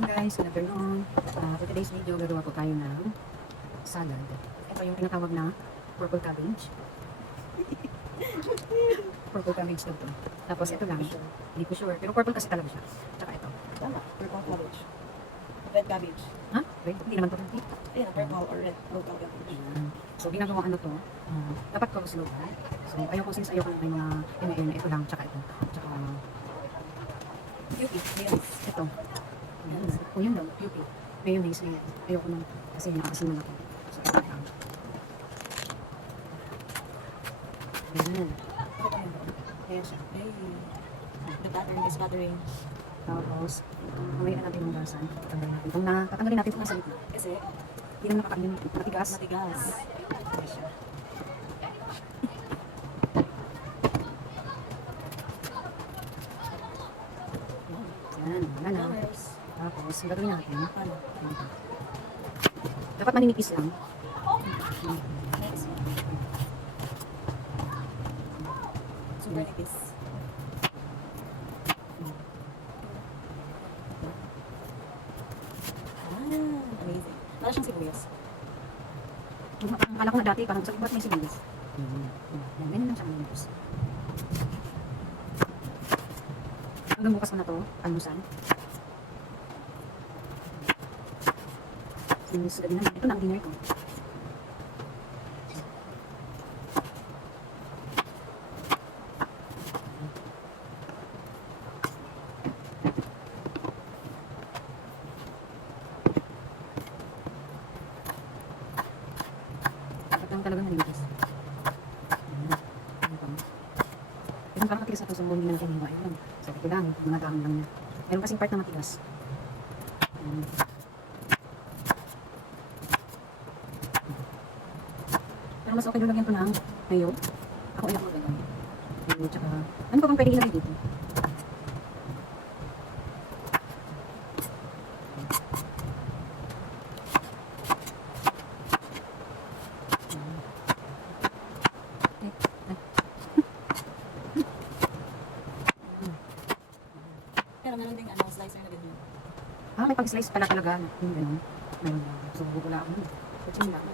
Hello guys, good afternoon. For today's video, gagawa po tayo ng salad. Ito yung tinatawag na purple cabbage. Purple cabbage daw to. Tapos ito lang, hindi ko sure. Pero purple kasi talaga siya. Tsaka ito. Tama, purple cabbage. Red cabbage. Ha? Wait, hindi naman to. Ayan, purple or red local cabbage. Ayan. So, ginagawa ano to. Dapat ko slow. So, ayoko since ayoko na may mga ina-ina. Ito lang, tsaka ito. Tsaka, Mayonnaise. ito. Ayan. O yun daw, beauty. Mayonnaise na ayoko nung kasi nakakasin na ako. So, ito lang. Ayan. Ito pa yun. Ayan siya. Hey. The pattern is buttering. Tapos, mamaya na natin yung gasan. Tatanggalin natin. Itong tatanggalin natin itong nasa gitna. Kasi, Hindi naman nakakainin. Matigas. matigas. Ayan siya. Yan, wala na. Flowers. Tapos, ang gagawin natin. Ano? Dapat maninipis lang. Next. Super nipis. Amazing. Para siyang sibuyas. Akala ko na dati, parang sa ba't may sibuyas? Yan, ganyan lang siya maninipis. Hanggang bukas ko na to, almusal. Sinus, gabi naman. Ito na ang dinner ko. Dapat lang talaga maninipis. Pero parang matigas na ito sa hindi na natin hiwa. Ayun. So, ito lang, mga dami lang niya. Meron kasing part na matigas. Pero mas okay yung lagyan ko ng mayo. Ako ay ako lagyan. Mayo, tsaka, ano pa bang pwede ilagay dito? Pero meron ding ano, slicer na ganyan. May pag-slice pala talaga. Yung gano'n. Meron lang. So, bubula ako. Kutsing lang.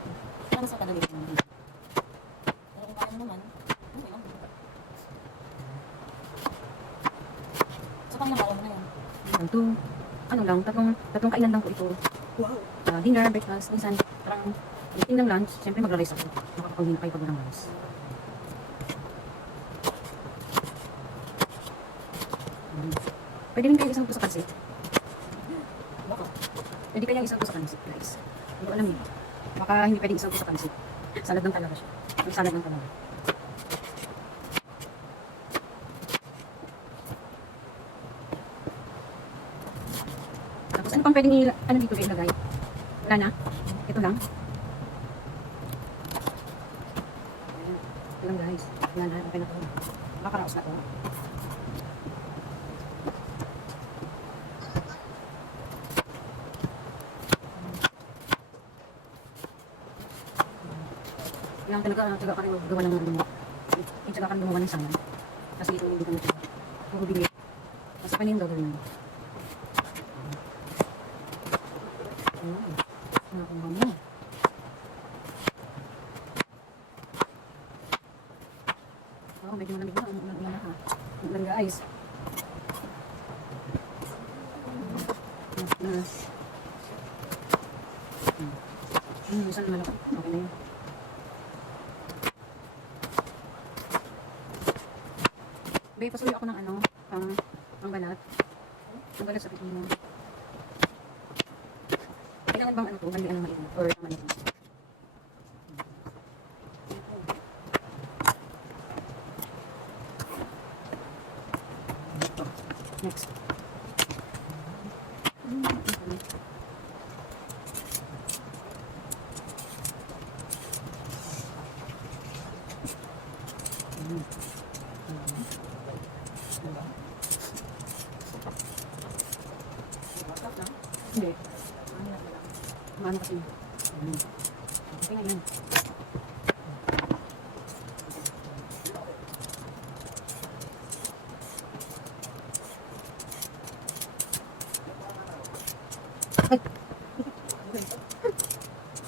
Pero mas matadali. Pero kung kaya mo naman, okay lang. So, pang nabalo mo na yan. Ito, ano lang, tatlong kainan lang po ito. Wow! Dinner, breakfast, minsan, parang eating ng lunch, siyempre magra-rice ako. Makakapag-hina kayo pag walang rice. Pwede rin kayo isang po sa pansit. Baka. Pwede kaya isang po sa pansit, guys. Hindi ko alam yun. Baka hindi pwede isang po sa pansit. Salad lang talaga siya. Yung salad lang talaga. Tapos ano pang pwedeng ano dito ilagay? Wala na? Ito lang? Ayan. Ito lang guys. Wala na. Okay na to. Makaraos na to. Yung taga ka rin gawa ng ano. Yung taga ka rin gumawa ng salad. Kasi ito hindi ko na ito. Puro bigay. Kasi pa yung gagawin mo. Nakakuha mo. Medyo malamig na. Malamig na ha. Malamig guys. Nas. Isang malaki. Okay na yun. Babe, pasuloy ako ng ano, pang balat. Ang balat sa pipino. Kailangan bang ano to, mali ang mali or tama na to? Next. Hindi. Maano kasi. Okay na yan.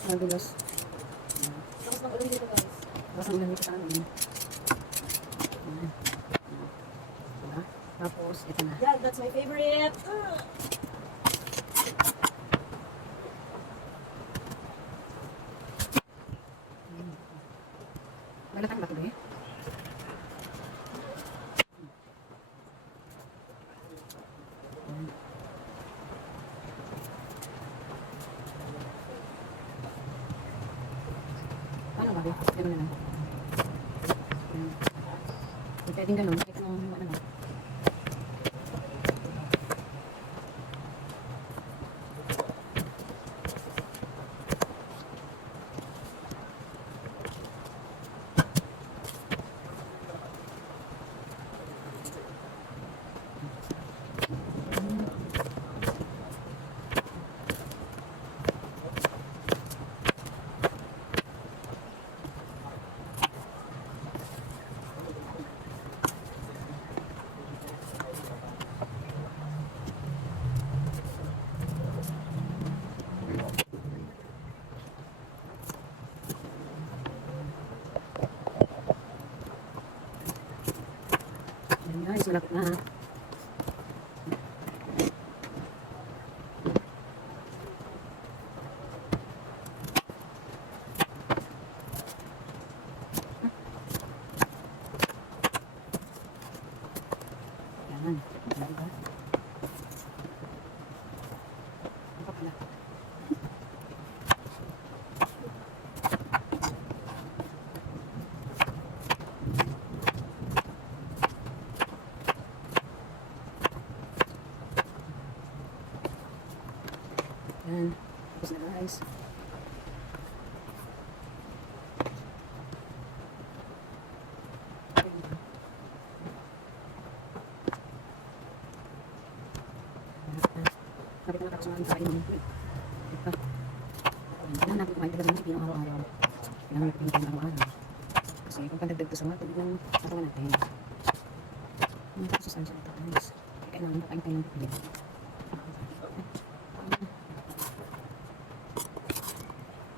Madulas. Tapos ng ulan dito guys. Tapos ang ulan dito sa amin. Ayan. Diba? Tapos, ito na. Yeah, that's my favorite. Lalatan ba ito eh? Paano ba? Ganun na lang. Ayan. Pwedeng ganun. Kahit anong ano lang. Ayan guys, malapit na ha. Ayan. Diba? Ano pa pala? Ayan. Tapos na guys. Kapit na tapos na kain mo. Ito. Kailangan natin kumain talaga ng pinong araw-araw. Kailangan natin kumain araw-araw. Kasi kung pandagdag to sa mga tubig ng katawan natin. Ano ito sa sunset ito guys. Kailangan makain tayo ng tubig.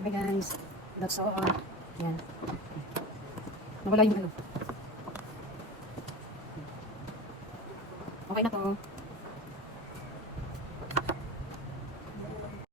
Okay guys, that's all. Yan. Nawala yung ano. Okay na to.